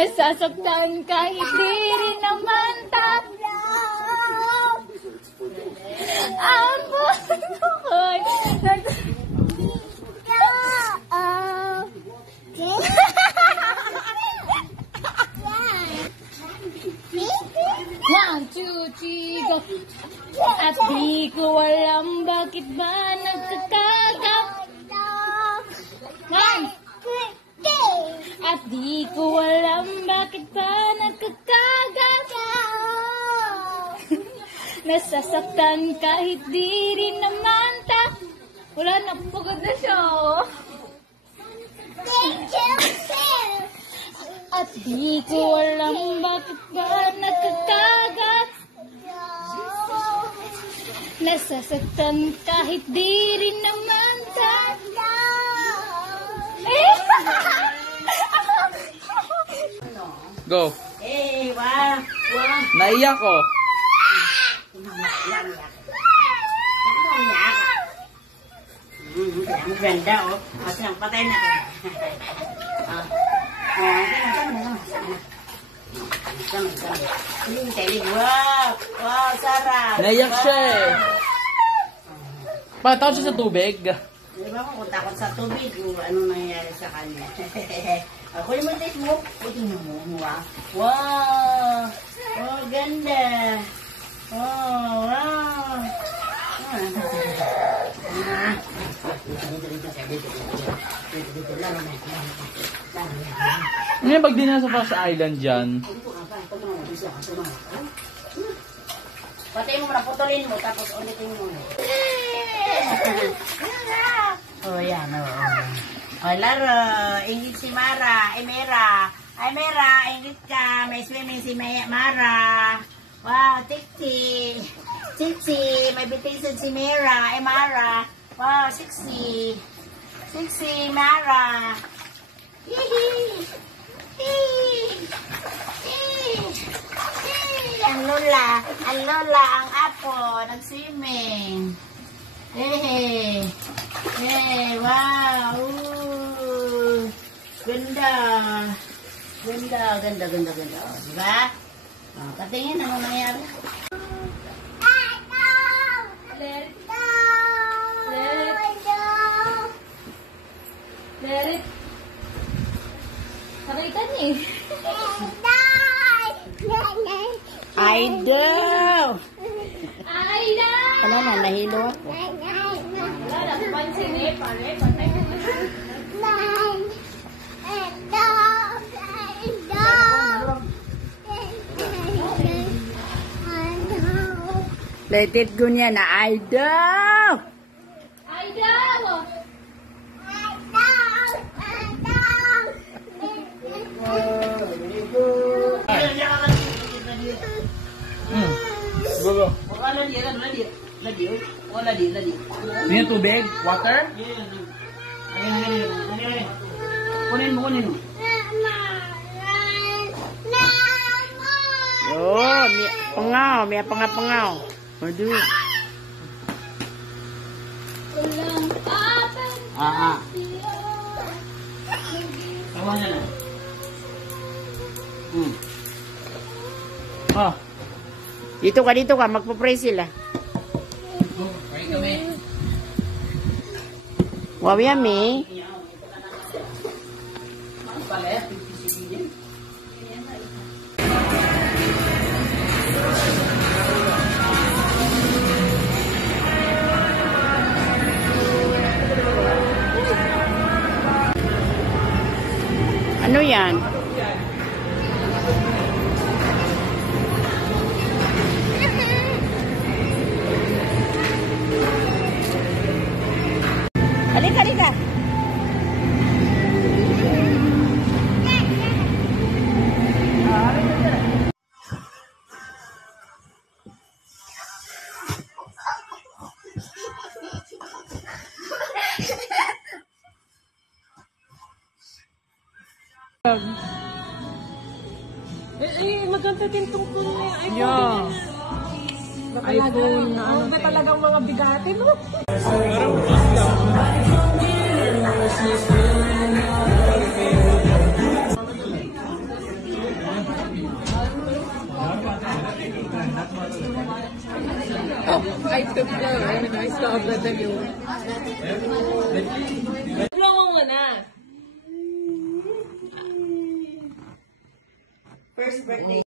Nasasaktan kahit di rin naman ang buhay. One, two, three, go. At di ko alam bakit ba nagkakagat. One. At di ko alam bakit ba nagkakagat. Nasasaktan kahit di rin naman wala na, pagod na siya. At di ko alam bakit ba nagkakagat. Nasasaktan kahit di rin naman Go. Eh, wah. Naiyak ko. Ang ganda, oh. Kasi ang patay na. Wow, sarap. Naiyak siya eh. Patakot siya sa tubig. Di ba kung takot sa tubig, ano nangyayari sa kanya? Ako yung matis mo. Tingnan mo, wow. Oh, ganda. Oh, wow. Ano yung pag di nasa Fox Island dyan? Patayin mo muna, putulin mo, tapos ulitin mo. Oh, yan, oh. Oh, laro. Ingit si Mara. Ay, Mera. Ay, Mera, ingit ka. May swimming si Mara. Wow, Tiksi. Tiksi. May bitisan si Mera. Ay, Mara. Wow, Siksi. Siksi, Mara. Hihi. Ang lola, ang apo, nag-swimming. Hey, wow. Ganda. Ganda. Oh, diba? Oh, katingin, ano nangyari? Let it. Nakita niya eh. Idol! Ano na, nahilo ako. Wala na, pansin eh. Patay ka na. Let it go niya na, Idol! Idol! Go. Ladi. Ano yung tubig? Water? Kunin mo. Oh, may pangaw. Madu. Tawa na na. Ah. Dito ka, magpa-pray sila. Pray kami. Wow, yummy. Ano yan? Halika. Maganda din tungkol na iPhone. Yeah. iPhone na ano. May talagang mga bigatin, no? I took the, I stopped at the new. Tulong mo muna. First birthday.